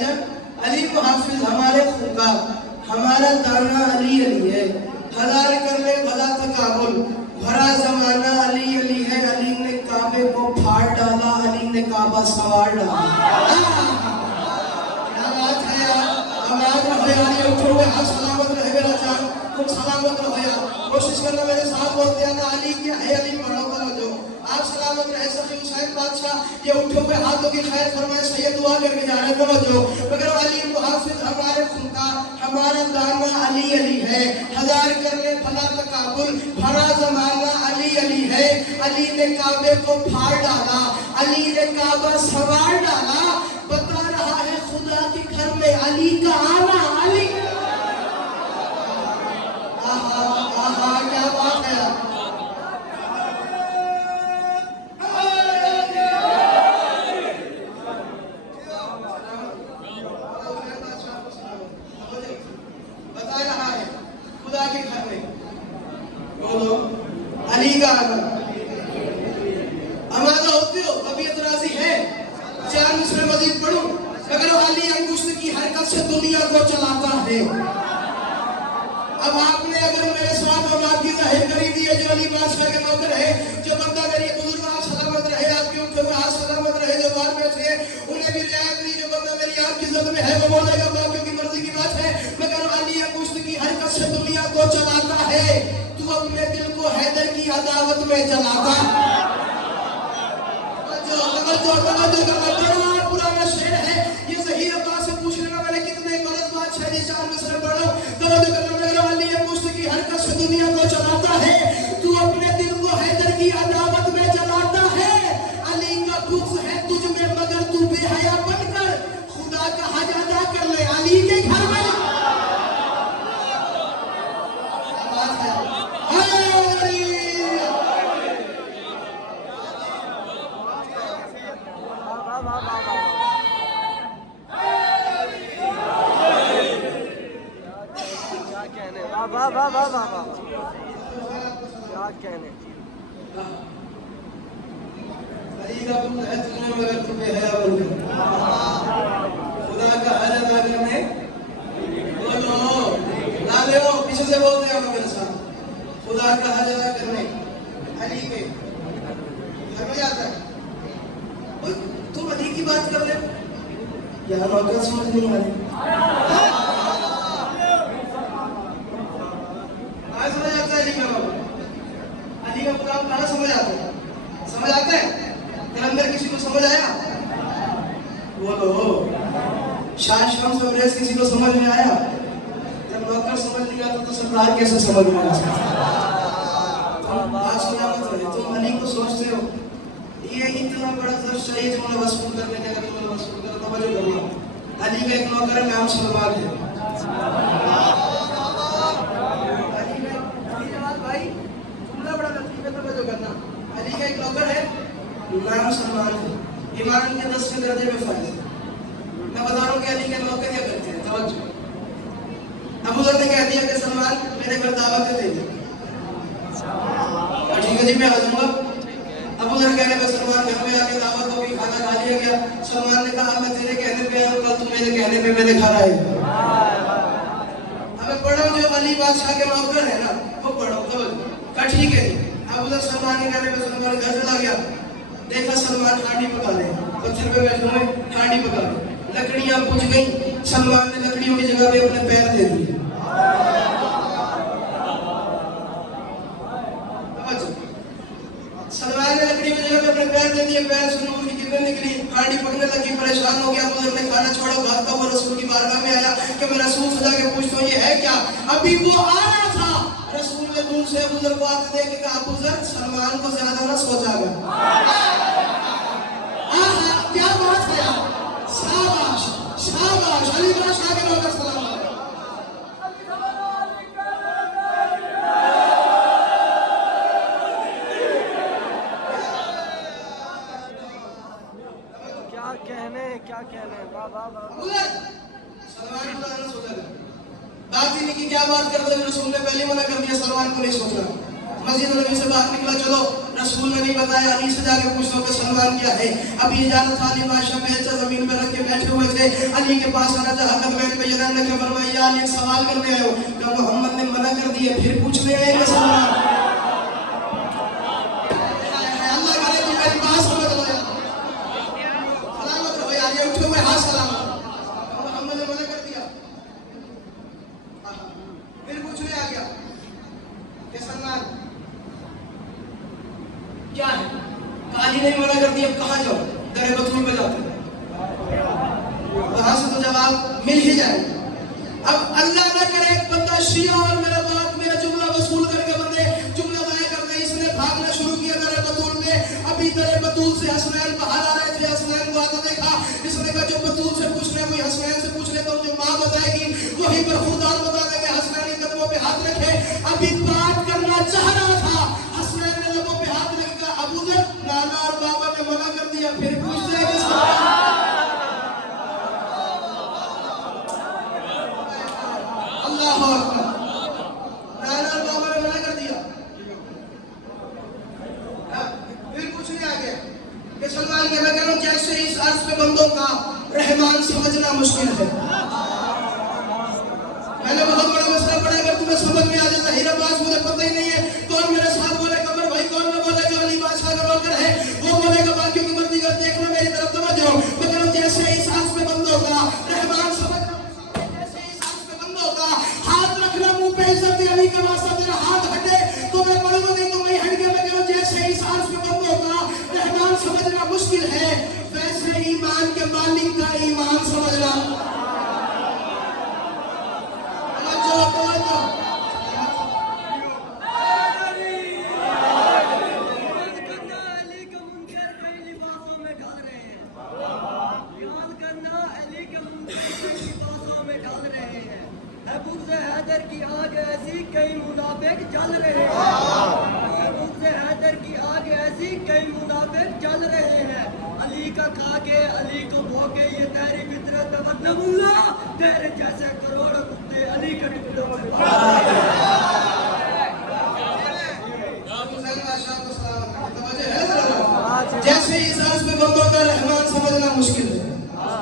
भाईजान, अली को हाफिज हमारे खुदा, हमारा दाना अली अली है, हजार कर ले भला तकाबुल, भरा जमाना अली अली है, अली ने काबे को फाड़ डाला, अली ने काबा सवार डाला। क्या बात है यार, आवाज रहे यार, उठो हुए हाथ सलामत रहे मेरा जान, तुम सलामत रहो यार, कोशिश करना मेरे साथ बोलते हैं ना, अली क्या है, अली पढ़ो करो जो आप सलामत रहे। सफी हुसैन बादशाह ये उठे हुए हाथों की खैर फरमाए, सैयद दुआ करके जा रहे हैं जो, मगर अली को हाफिज हमारे खुदा, हमारा दाना अली अली है, हजार कर ले भला तकाबुल, भरा जमाना अली अली है, अली ने काबे को फाड़ डाला, अली ने काबा सवार डाला, बता रहा है खुदा के घर में अली का आना। अली आहा आहा क्या बात है यार, बता रहा है खुदा के घर में बोलो अली का आना। अमादा होते हो तबीयत राजी है, चार मिसरे मजीद पढ़ूं, मगर अली अंगुश्त की हरकत से दुनिया को चलाता है। अब आपने अगर मेरे साथ बात की जाहिर करी दी है, जो अली बादशाह के नौकर है, जो बंदा मेरी बुजुर्ग आप सलामत रहे, आपके उठे हुए हाथ सलामत रहे, जो बाहर बैठे हैं उन्हें भी रियायत दी, जो बंदा मेरी आपकी इज्जत में है वो बोलेगा, बाकियों की मर्जी की बात है, मगर अली अंगुश्त की हरकत से दुनिया को चलाता है। तू अपने दिल को हैदर की अदावत में जलाता, पुराना शेर है ये, सही अब्बास से पूछ लेना मैंने कितने गलत बात है, निशान में सर पढ़ो तो अली अंगुश्त की हरकत से दुनिया को चलाता है, तू अपने दिल को हैदर की अदावत में जलाता है। अली का बुग़्ज़ है तुझ में मगर तू बेहया बनकर खुदा का हज अदा कर ले अली के घर में। क्या कहने, अली का बुग़्ज़ है तुझ में मगर तू बेहया बनकर खुदा का हज अदा करने। बोलो नाले हो पीछे से बोलते हैं मेरे साथ, खुदा का हज अदा करने अली के घर में जाता है। तुम अली की बात कर रहे हो यार, नौकर समझ नहीं आ रही, समझ आता है अली का बाबा, अली का मुकाम कहाँ समझ आता है, समझ आता है कलंदर किसी को समझ आया? बोलो शान शम्स अब्रेज़ किसी को समझ में आया? जब नौकर समझ नहीं आता तो सरदार कैसे समझ में आ सकता? आज सलामत रहे, तुम अली को सोचते हो ये इतना बड़ा दर्श चाहिए जो उन्हें वसूल करने के, अगर तुम्हें वसूल करो तो वजह करना। अली का एक नौकर है नाम सलमान है, अली का एक नौकर है नाम सलमान है, ईमान के 10वें दर्जे में फाइज है। मैं बता रहा हूँ कि अली के नौकर क्या करते हैं, तवज्जो। अबू ज़र ने कह दिया कि सलमान मेरे घर दावत दे दे, ठीक है जी मैं आ जाऊंगा। अबू ज़र कहने पे सलमान घर में आके दावत हो गई, खाना खा लिया गया। सलमान ने कहा मैं तेरे कहने पे आया हूँ, कल तू मेरे कहने पे मेरे घर आए। हमें पढ़ो जो अली बादशाह के नौकर है ना वो पढ़ो, कहा ठीक है। अबू ज़र सलमान के कहने पे सलमान घर चला गया, देखा सलमान हांडी पका रहे, पत्थर पे बैठे हुए हांडी पका रहे, लकड़ियां बुझ गई, सलमान ने लकड़ियों की जगह पे अपने पैर दे दिए। सलमान ने लकड़ी की जगह पे अपने पैर दे दिए, पैर से नूर की किरणें निकली, हांडी पकने लगी, परेशान हो गया। अबू ज़र ने खाना छोड़ा, भागता हुआ रसूल की बारगाह में आया कि मैं रसूल से जाके पूछता हूँ ये है क्या? अभी वो आ रहा था, रसूल ने दूर से अबू ज़र को आते देख के कहा अबू ज़र सलमान को ज्यादा ना सोचागा। क्या बात है, शाबाश शाबाश, अली बादशाह के नौकर सलाम। क्या कहने, वाह वाह वाह। सलमान को ज्यादा ना सोचागा, बात ही नहीं की क्या बात कर रहे, रसूल ने पहले मना कर दिया, सलमान को नहीं सोचना। मस्जिद नबी से बाहर निकला, चलो रसूल ने नहीं बताया, अली से जाके पूछ लो कि सलमान क्या है। अब ये जाना था अली बादशाह बेचा जमीन पे रख के बैठे हुए थे। अली के पास आना चाहा कदमैन पे जरा ने फरमाया या अली सवाल करने आए हो? कहा मोहम्मद ने मना कर दिया, फिर पूछने आए कि सलमान। अल्लाह करे तुम मेरी बात समझ लो यार, सलामत रहो यार, ये उठे हुए हाथ सलामत। मोहम्मद ने मना कर दिया, फिर पूछने आ गया कि सलमान क्या है? काली ने मना कर दिया, अब कहाँ जाओ? दरे बतूल पे जाते, वहां से तो जवाब मिल ही जाए। अब अल्लाह ना करे एक बंदा शिया और मेरा बात मेरा जुमला वसूल करके बंदे जुमला दाया कर दे, इसने भागना शुरू किया दरे बतूल में। अभी दरे बतूल से हसनैन बाहर आ रहे थे, हसनैन को आता देखा, इसने कहा जो बतूल से पूछ रहे कोई हसनैन से पूछ ले तो जो माँ बताएगी वही पर खुदा बता देंगे। हसनैन के कदमों पे हाथ रखे, अभी बात करना चाह रहा था, हसनैन ने लबों पे हाथ रखा, अबू जर नाना और बाबा ने मना कर दिया, फिर पूछते हैं कि अल्लाह अकबर, नाना और बाबा ने मना कर दिया। फिर पूछने आ गया कि सलमान के मैं कह रहा हूं जैसे इस अर्ज पे बंदों का रहमान समझना मुश्किल है। मैंने बहुत बड़ा मसला पढ़ा, अगर तुम्हें समझ में आ जाए ज़ाहिर बात मुझे पता ही नहीं है कौन मेरे साथ बोले कमर भाई, कौन न बोले जो अली बादशाह का नौकर है वो बोलेगा, बाकी की मर्जी कर देखना, मेरी तरफ तवज्जो। मगर जैसे इस अर्ज पे बंदों का रहमान समझना, जैसे इस अर्ज पे बंदों का हाथ रखना मुंह पे, इज्जत अली के वास्ते तेरा हाथ हटे तो मैं पढ़ूंगा, नहीं तो मैं हट गया। मैं कहूं जैसे इस अर्ज पे बंदों का रहमान समझना मुश्किल है, वैसे ईमान के मालिक का ईमान समझना। हैदर की आग ऐसी कई मुनाफिक जल रहे हैं, मुझसे हैदर की आग ऐसी कई मुनाफिक जल रहे हैं। अली का खा के अली को भोगे ये तेरी फितरत वरना तेरे जैसे करोड़ों कुत्ते अली के टुकड़ों में। जैसे इस अर्ज पे बंदों का रहमान समझना मुश्किल है।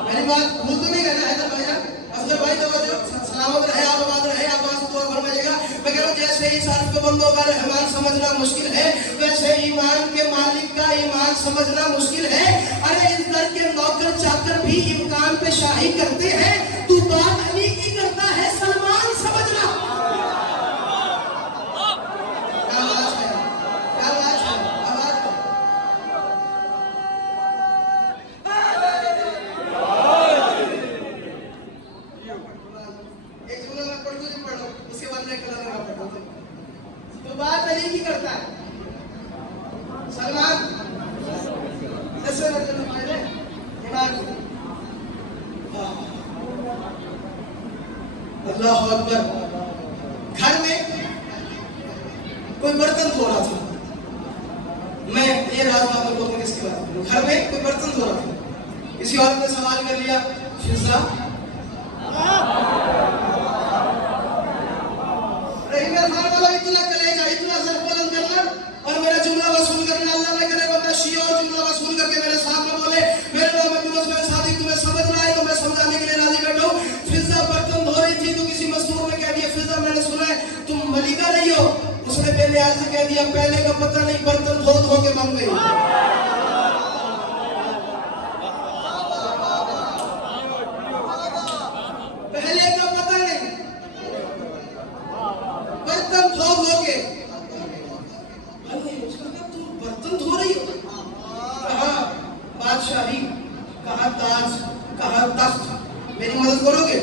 मेरी बात भूल तो नहीं कहना हैदर भैया, अफजल भाई तवज्जो, सलामत रहे, आप आबाद रहे, आप बात तो फरमाइएगा। मैं कह रहा हूं जैसे इस अर्ज पे बंदों का रहमान समझना मुश्किल है, वैसे ईमान के मालिक का ईमान समझना मुश्किल है। अरे इस दर के नौकर चाकर भी इम्कान पे शाही करते हैं, तू बात अली की करता है सलमान समझना। क्या बात है, क्या बात है, आवाज दो। एक जुमला मैं पढ़ दूं, पढ़ लो, उसके बाद मैं कलर लगा पढ़ूंगा। तो बात अली की करता है सलमान, जैसे अल्लाह अकबर। घर में कोई बर्तन धो रहा था, मैं ये रात आपको बोलूंगा किसकी बात करूं। घर में कोई बर्तन धो रहा था, किसी औरत ने सवाल कर लिया, फिजा इतना कलेजा इतना सर बुलंद करना और मेरा जुमला वसूल करना। अल्लाह ने करे बंदा शिया और जुमला वसूल करके मेरे सामने बोले मेरे नाम है दुरुस्त मेरे साथी, तुम्हें समझ ना आए तो मैं समझाने के लिए राजी बैठा हूं। फिजा बर्तन धो रही थी तो किसी मजदूर ने कह दिया फिजा मैंने सुना है तुम मलिका नहीं हो। उसने पहले आज से कह दिया पहले का पता नहीं बर्तन धो धो के बन गई। पहले का पता नहीं बर्तन धो धो के तुम बर्तन धो रही हो। कहा बादशाही, कहा ताज, कहा तख्त, मेरी मदद करोगे,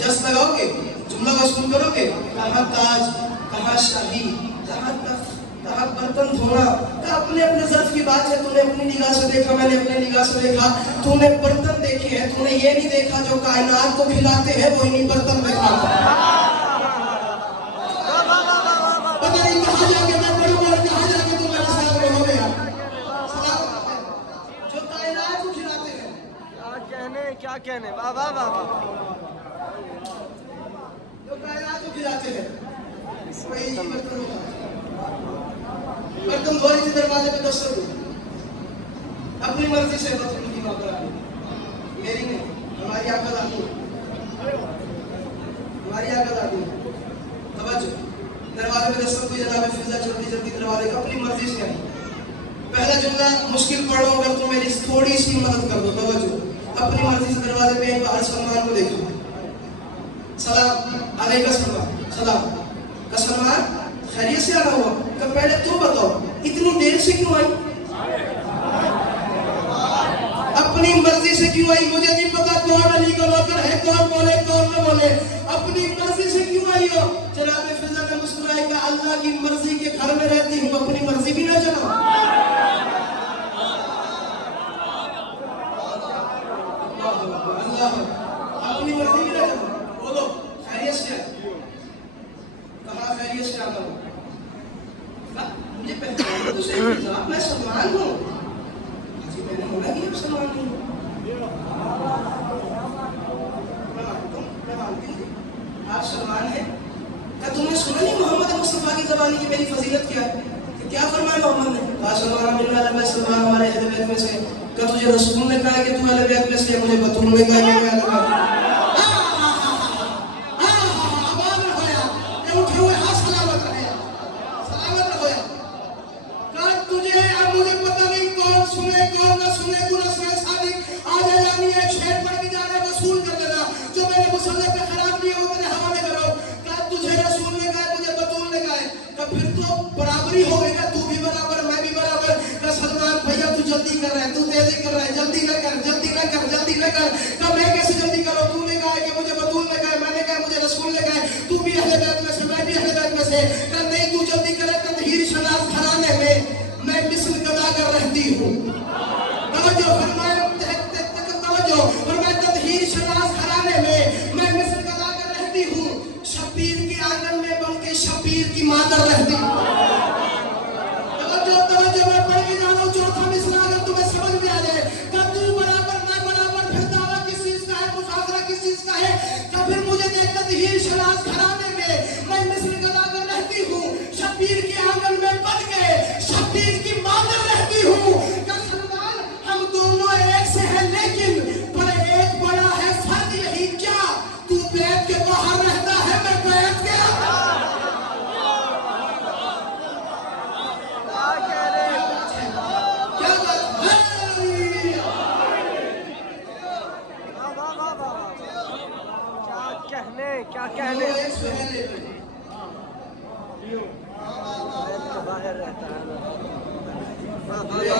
जस लगाओगे, जुमला वसूल करोगे। कहा ताज, कहा शाही, कहा तख्त, कहा बर्तन धोना। कहा अपने अपने ज़र्फ की बात है, तूने अपनी निगाह से देखा, मैंने अपनी निगाह से देखा। तूने बर्तन देखे हैं, तूने ये नहीं देखा जो कायनात को खिलाते हैं वो इन्हीं बर्तन में खाते हैं। पता नहीं कहाँ जाके मैं पढ़ूंगा और कहाँ जाके तुम मेरे साथ रहोगे यार। जो कायनात को खिलाते हैं, क्या कहने वाह वाह वाह वाह, जो कायनात को खिलाते हैं वही बर्तन होता है। बर्तन धो रही थी, दरवाजे पे दस्तक हुई, अपनी मर्जी से बदतमीजी की नौकर आ गई, मेरी नहीं, हमारी आका दादी, हमारी आका दादी। तवज्जो, दरवाजे पे दस्तक हुई, जनाब फिजा जल्दी जल्दी दरवाजे को अपनी मर्जी से आई। पहला जुमला मुश्किल पढ़ो, अगर तुम मेरी थोड़ी सी मदद कर दो। तवज्जो, अपनी मर्जी से दरवाजे पे आई, बाहर सलमान को देखा, सलाम अलैका सलमान, सलाम का सलमान खैरियत से आना हुआ? तो पहले तुम बताओ इतनी देर से क्यों आई? अपनी मर्जी से क्यों आई? मुझे नहीं पता कौन अली का नौकर है, कौन बोले कौन न बोले, अपनी मर्जी से क्यों आई हो? जनाब फिजा ने मुस्कुराया, कहा अल्लाह की मर्जी के घर में रहती हूँ, अपनी मर्जी भी ना चलाऊं। अल्लाह, अपनी मर्जी भी ना चलाऊं। बोलो खैरियत से, कहा खैरियत से आता हूँ, मुझे पहचान तो सही, मैं सलमान हूँ। जी मैंने बोला कि आप सलमान हूँ, मैं मानती हूँ आप सलमान हैं। क्या तुमने सुना नहीं मोहम्मद मुस्तफा की ज़बानी की मेरी फजीलत क्या है? क्या फरमाया मोहम्मद ने? कहा सलमान बिन मैं सलमान हमारे अहले बैत में से। क्या तुझे रसूल ने कहा कि तू अहले बैत में से? मुझे बतूल ने कहा कि मैं अहले बैत। बराबरी हो गई ना, तू भी बराबर मैं भी बराबर। का सलमान भैया तू जल्दी कर रहा है, तू तेजी कर रहा है, जल्दी न कर, जल्दी न कर, जल्दी न कर। का मैं कैसे जल्दी करूं? तूने कहा कि मुझे बतूल ने कहा, मैंने कहा मुझे रसूल ने कहा, तू भी अहले बैत में से, मैं भी अहले बैत में से। का नहीं तू जल्दी करे, ततहीर शनाज घराने में मैं मिस्र गदा कर रहती हूँ। तवज्जो फरमाया, तवज्जो फरमाया, ततहीर शनाज घराने में मैं मिस्र गदा कर रहती हूँ, शब्बीर के आंगन में बल्कि शब्बीर की मादर रहती हूँ। शब्बीर के आंगन में बन गए, शब्बीर की मादर रहती हूँ। सलमान हम दोनों एक से हैं, लेकिन पर एक बड़ा है फर्क, यही क्या? तू बैत के बाहर रहता है, मैं बैत के क्या बात है? क्या कहने बाहर रहता है,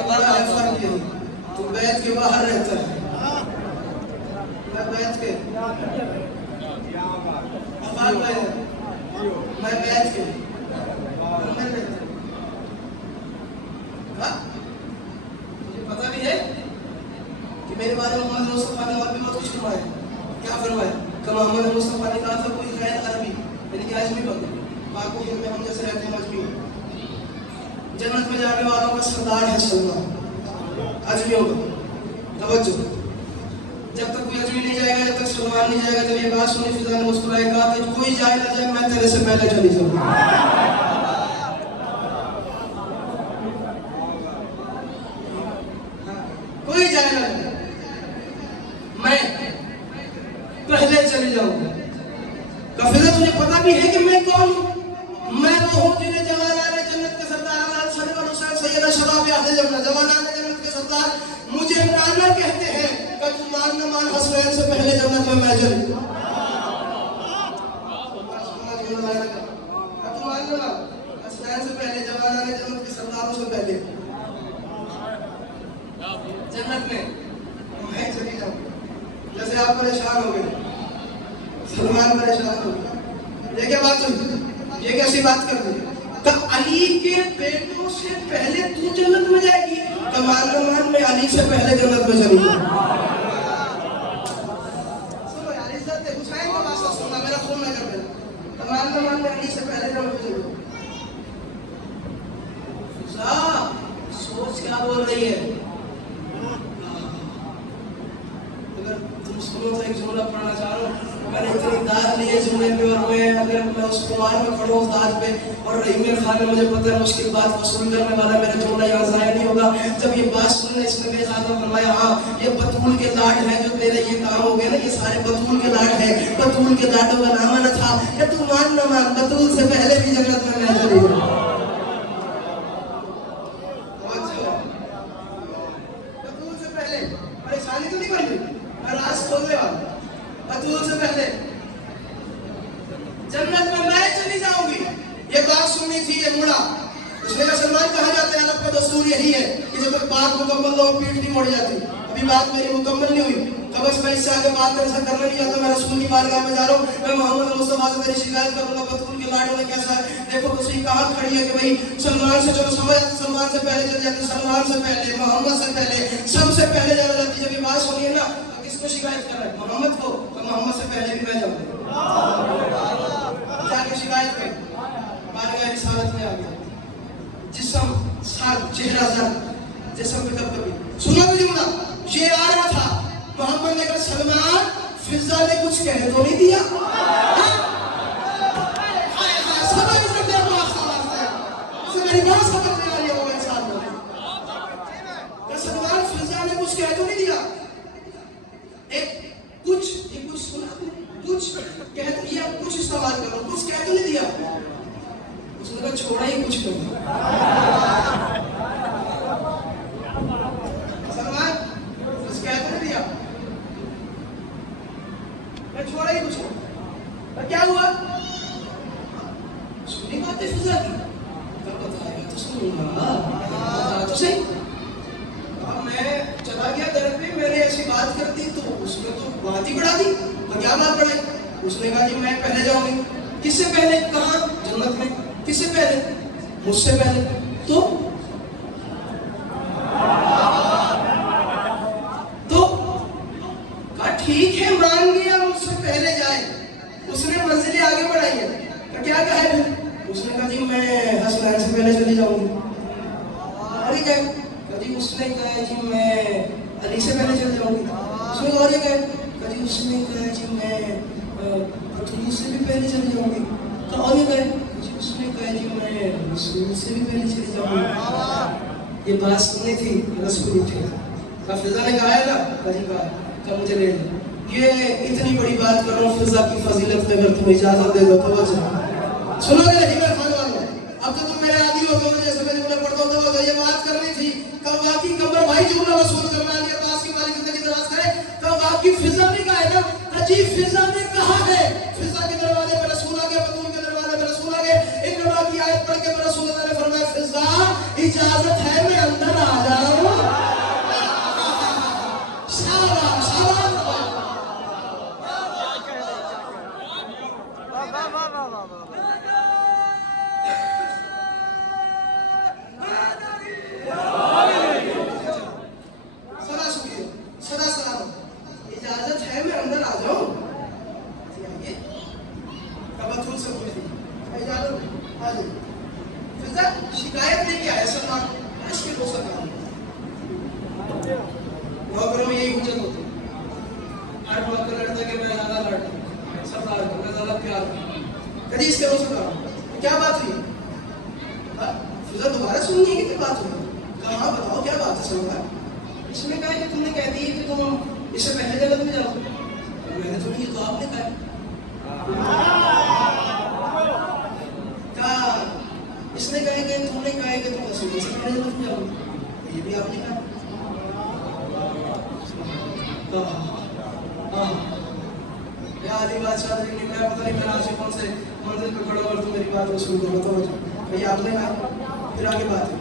बड़ा है फर्क ये, तू बैत के बाहर रहता है, मैं बैत के, मैं बैत के, मुझे पता भी है कि मेरे बारे में मोहम्मद मुस्तफा ने और भी बहुत कुछ फरमाया। क्या फरमाया? कि मोहम्मद मुस्तफा ने कहा था कोई गैर अरबी यानी कि अजमी बंदा, बाकी जिनमें हम जैसे रहते हैं अजमी, जन्नत में जाने वालों का सरदार है सलमान, अजमियों का। तवज्जो, जब तक कोई अजमी नहीं जाएगा, जब तक सलमान नहीं जाएगा, जब ये बात सुनी फिजा ने मुस्कुराया, कहा कि कोई जाए ना जाए, मैं तेरे से पहले चली जाऊंगा। कोई जाए ना जाए, मैं पहले चली जाऊंगा। फिजा तुझे पता भी है कि मैं कौन हूँ? मैं वो हूँ जिन्हें जवाना ने जन्नत के सरदार सैयदा शबाब अहले जन्नत, जवाना ने जन्नत के सरदार मुझे नाना कहते हैं। कि तू मान न मान, हसनैन से पहले जन्नत में मैं चली। तू मान न मान, हसनैन से पहले, जवाना ने जन्नत के सरदारों से पहले जन्नत में मैं चली जाऊँ। जैसे आप परेशान हो गए, सलमान परेशान हो गया, ये क्या बात हुई? ये कैसी बात कर दी? तो अली के बेटों से पहले तू जन्नत में जाएगी? तो मान मैं अली से पहले जन्नत में चली जाऊँ। सुनो यार, इज्जत है, हुसैन का वास्ता सुनना, मेरा खून ना कर देना। तो मान मैं अली से पहले जन्नत में चली जाऊँ। सोच क्या बोल रही है? अगर तुम सुनो तो एक जुमला पढ़ना चाह रहा हूँ। मैंने इतनी दाद ली है जुमले पे, और अगर मैं उस कुमार में खड़ा हूँ दाद पे, और रहीम खान में मुझे पता है मुश्किल बात वसूल करने वाला, मेरा जुमला यहाँ ज़ाया नहीं होगा। जब ये बात सुनने इसने बेज़ादा फरमाया, हाँ ये बतूल के लाड है जो तेरे ये काम हो गए ना, ये सारे बतूल के लाड है। बतूल के लाडों का नाम न था कि तू मान न मान, बतूल से पहले भी जगत में मैं चली हूँ। बतूल से पहले परेशानी तो नहीं बन रही, मैं राज खोलने वाला। बतूल से पहले जन्नत में मैं चली जाऊंगी, ये बात सुनी थी, ये मुड़ा। उसने कहा सलमान कहा जाता है अरब का दस्तूर यही है कि जब तक बात मुकम्मल ना हो पीठ नहीं मोड़ी जाती। अभी बात मेरी मुकम्मल नहीं हुई, तो बस मैं इससे आगे बात ऐसा करना नहीं चाहता। मैं रसूल की बारगाह में जा रहा हूँ, मैं मोहम्मद मुस्तफा से तेरी शिकायत करूंगा बतूल के लाडों में कैसा है। देखो तो सही कहां खड़ी है कि भाई सलमान से चलो समझ, सलमान से पहले चल जाती, सलमान से पहले, मोहम्मद से पहले, सबसे पहले जाना जाती। जब ये बात सुनी है ना, तो किसको शिकायत कर रहा है? मोहम्मद को। तो मोहम्मद से पहले भी मैं जाऊंगा, जाके शिकायत कर बारगाह रिसालत में आ गया। जिस्म सर चेहरा सर जिस्म पे कब कभी सुनो तो जुमला ये आ रहा था। मोहम्मद ने कहा सलमान फिजा ने कुछ कह तो नहीं दिया? मेरी बात समझ में आ रही होगा इंसान को। सलमान फिजा ने कुछ कह तो नहीं दिया? कुछ सुना, कुछ कह तो दिया, कुछ इस्तेमाल करो, कुछ कह तो नहीं दिया? उसने कहा छोड़ा ही कुछ कर। सलमान कुछ कह तो नहीं दिया, मैं छोड़ा ही कुछ कर। क्या हुआ? सुनी बातें फिजा की, कब बताएगा तो सुनूंगा, बता तो सही। मैं चला गया दरअसल में, मैंने ऐसी बात कर दी तो उसने तो बात ही बढ़ा दी। तो क्या बात बढ़ाई? उसने कहा जी मैं पहले जाऊंगी। किससे पहले? कहाँ? जन्नत में। किससे पहले? मुझसे पहले। तो कहा ठीक है मान गया मुझसे पहले जाए। उसने मंजिलें आगे बढ़ाई है। तो क्या कहा है? उसने कहा जी मैं हसनैन से पहले चली जाऊंगी। अरे क्या? कभी उसने कहा जी मैं अली से पहले चल जाऊंगी। उसने और ये कहा जी उसने कहा जी मैं बतूल से भी पहले चली जाऊंगी। तो और ये कहा जी उसने कहा जी मैं रसूल से भी पहले चली जाऊंगी। ये बात सुनी थी, रसूल उठे। फिजा ने कहा है ना, कभी कहा मुझे ले लो। ये इतनी बड़ी बात कर रहा हूँ फिजा की फजीलत में, अगर तुम इजाजत दे दो तो सुनोगे नहीं मैं खान वालों। अब तो तुम मेरे आदि हो गए, जैसे मैं जुमला पढ़ता हूँ तो ये बात करनी थी। कब वाकई कमर भाई जुमला वसूल करना है, पास की वाली जिंदगी दराज करे। कब वाकई फिजा ने कहा है ना, अजीब फिजा ने कहा है। फिजा के दरवाजे पर रसूल आ गए, बतूल के दरवाजे पर रसूल आ गए। इन नबा की आयत पढ़ के रसूल ने फरमाया फिजा इजाजत है मैं अंदर आ जाऊं। शाबाश शाबाश। सदा सलाम, इजाजत है मैं अंदर आ जाऊं। बतूल से पूछी इजाजत आ जाओ। फिजा शिकायत लेके आया सलमान, इसके को सलमान नौकरों में यही हुज्जत होती है। हर नौकर लड़ता कि मैं ज्यादा लड़ता हूँ, सरदार को मैं ज्यादा प्यार करता। कभी इसके को सलमान क्या बात हुई? फिजा दोबारा सुनिए कि क्या बात हुई? कहाँ बताओ क्या बात है सलमान? इसने कहा कि तुमने कह दी कि तुम इससे पहले जगत में जाओ। मैंने तो नहीं, तो आपने कहा इसने कहा कि तुमने कहा कि तुम रसूल से पहले जगत में जाओ, ये भी आपने कहा। आदि बादशाह ने कहा पता नहीं मैं से कौन से मंजिल पे खड़ा और तुम मेरी बात रसूल को बताओ भाई आपने कहा। फिर आगे बात है,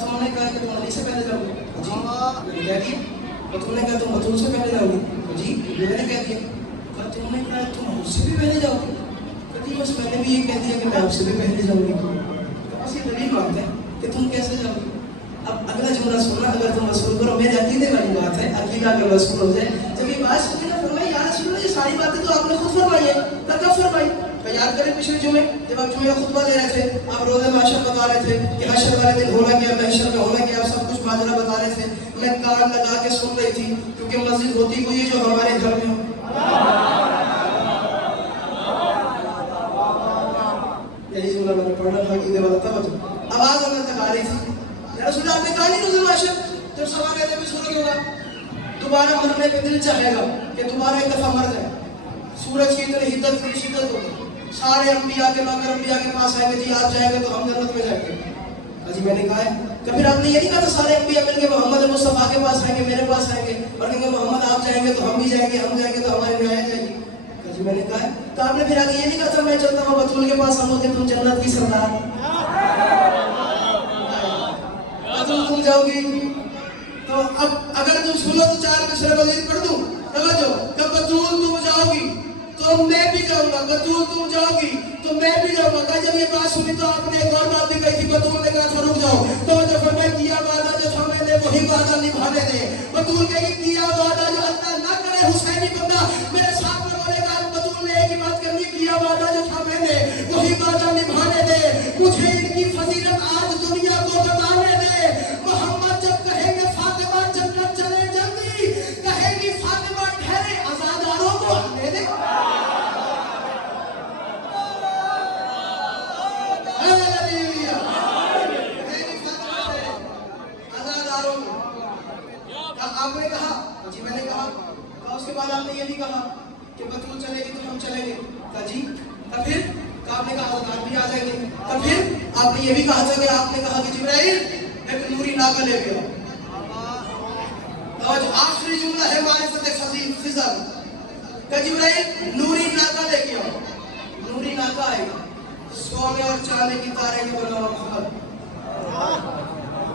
तुमने कहा कि तुम अली से पहले जाओगे जी, मैंने कह दिया। और तुमने कहा तुम बतूल से पहले जाओगे जी, मैंने कह दिया। तुमने कहा तुम मुझसे भी पहले जाओगे? कभी बस मैंने भी ये कह दिया कि मैं आपसे भी पहले जाऊंगी। तो बस ये दलील मांगते हैं कि तुम कैसे जाओगे। अब अगला जुमला सुनना, अगर तुम वसूल करो, मेरे अकीदे वाली बात है, अकीदा अगर वसूल हो जाए। जब ये बात सुनी ना फरमाई यार सुनो, ये सारी बातें तो आपने खुद फरमाई है, कब फरमाई? याद करें पिछले जुमे जब आप जुमे खुतबा दे रहे थे, आप रोज़े महशर बता रहे थे कि हशर वाले दिन होना क्या, महशर में होना क्या, सब कुछ माजरा बता रहे थे। मैं कान लगा के सुन रही थी, क्योंकि मस्जिद होती कोई है जो हमारे घर में हो। यही जुमला मैंने पढ़ा था कि आवाज अंदर तक आ रही थी, या रसूल अल्लाह आपने कहा नहीं रोज़े महशर जब सवाल कहते भी सूरज होगा, दोबारा मरने पे दिल चाहेगा कि दोबारा एक दफा मर जाए। सूरज की इतनी हिद्दत की शिद्दत होगी, सारे अंबिया के नौकर अंबिया के पास आएंगे, जी आप जाएंगे तो हम जन्नत में जाएंगे। अजी मैंने कहा है, कभी आपने ये नहीं कहा था सारे अंबिया मिलके मोहम्मद मुस्तफा के पास आएंगे, मेरे पास आएंगे और कहेंगे मोहम्मद आप जाएंगे तो हम भी जाएंगे, हम जाएंगे तो हमारी न्याय जाएगी। अजी मैंने कहा है, तो आपने फिर आगे ये नहीं कहा था मैं चलता हूँ बतूल के पास, हम होते तुम जन्नत की सरदार, बतूल तुम जाओगी। तो अब अगर तुम सुनो तो 4 मिसरे मजीद पढ़ दूं, समझो, जब बतूल तुम जाओगी तो मैं भी जाऊंगा, बतूल तुम जाओगी तो मैं भी जाऊंगा। जब ये बात सुनी तो आपने एक और बात भी कही थी, बतूल ने कहा था रुक जाओ, तो जब मैं किया वादा जो था मैंने वही वादा निभाने दे। बतूल कहेगी किया वादा जो अल्लाह ना करे हुसैनी बंदा मेरे साथ में बोलेगा, बतूल ने एक ही बात करनी, किया वादा जो था मैंने वही वादा निभाने दे, मुझे इनकी फजीलत आज दुनिया को बताने दे। मोहम्मद जब कहेंगे फातिमा जन्नत चले जल्दी, कहेगी फातिमा ठहरे आजादारों को आने दे। आपने कहा, जी मैंने कहा, उसके बाद आपने ये भी कहा कि बतूल चलेगी तो हम चलेंगे, जी फिर आपने कहा आज़ाद भी आ जाएंगे, फिर आपने ये भी कहा था कि आपने कहा कि जिब्राइल एक नूरी नाका ले गया। आज आखिरी जुमला है मारिफत फिज़ल का, जिब्राइल नूरी नाका ले गया। नूरी नाका आएगा, सोने और चांदी की तारे की बना हुआ,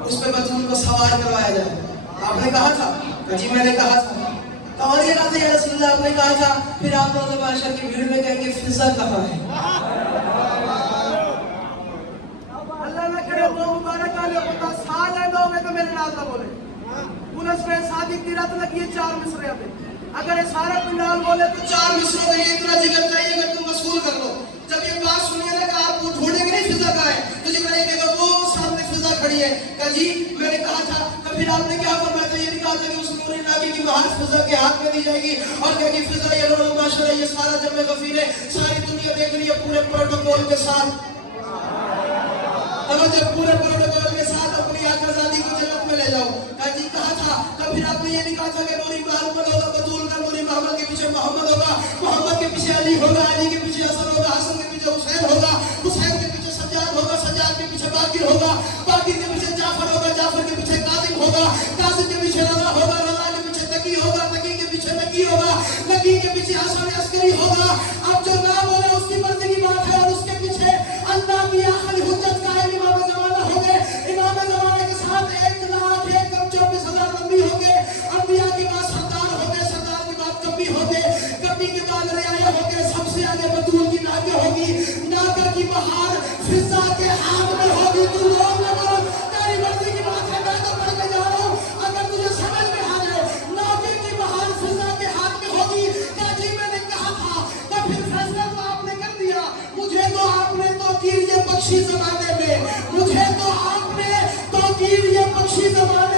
उस पे बतूल को सवार करवाया जाए। आपने कहा था, जी मैंने कहा था, और ये बात है रसूलुल्लाह आपने कहा था, फिर आप रोज़े महशर की भीड़ में कहेंगे फिज़ा कहाँ है। अल्लाह ना करे वो मुबारक आले होता साल है 9 में तो मेरे नाल ना बोले, पुलिस में शादी की रात लगी है 4 मिसरे पे, अगर ये सारा पिंडाल बोले तो 4 मिसरों में इतना जिगर चाहिए अगर तुम वसूल कर लो। जब ये बात सुनिए ना आप ढूंढेंगे नहीं फिज़ा कहाँ है, तो जिब्राइल कहेगा वो सामने फिज़ा खड़ी है। कहा जी मैंने कहा था, फिर आपने क्या फरमाया था, ये नहीं कहा था कि उस नूरी नाकी की महार फिज़ा के हाथ में दी जाएगी और कहेगी फिज़ा ये रोज़े महशर है, ये सारा जब गफीर है, सारी दुनिया देख रही है पूरे प्रोटोकॉल के साथ, पूरे प्रोटोकॉल के साथ अपनी आज़ादी को जन्नत में ले जाओ। जी कहा था, तब फिर आपने ये नहीं कहा था कि नूरी मोहम्मद होगा, बतूल का नूरी मोहम्मद के पीछे मोहम्मद होगा, मोहम्मद के पीछे अली होगा, अली के पीछे हसन होगा, हसन के पीछे हुसैन होगा, हुसैन के पीछे सज्जाद होगा, सज्जाद के पीछे बाकिर होगा, बाकिर के पीछे जाफर होगा, जाफर के पीछे कासिम होगा, कासिम के पीछे रज़ा होगा, रज़ा के पीछे तकी होगा, तकी के पीछे नकी होगा, नकी के पीछे हसन अस्करी होगा। अब जो ना बोले उसकी मर्जी की बात है, और उसके पीछे अल्लाह की आखिरी हुज्जत कायम इमाम ज़माना हो गए, इमाम ज़माने के साथ 1,24,000 नबी हो गए, अंबिया के बाद सरदार हो गए, सरदार के बाद कबी हो गए, कबी के बाद रियाया हो गए, सबसे आगे बतूल की नाका होगी, नाका की बहार फिज़ा के हाथ में होगी। तू लोग लगा तेरी मर्जी की बात है, मैं तो पढ़ के जा रहा हूँ, अगर तुझे समझ में आ जाए नाके की बहार फिज़ा के हाथ में होगी। क्या जी मैंने कहा था, तब फिर फैसला तो आपने कर दिया, मुझे तो आपने तौकीर ये बख्शी ज़माने में, मुझे तो आपने तौकीर ये बख्शी ज़माने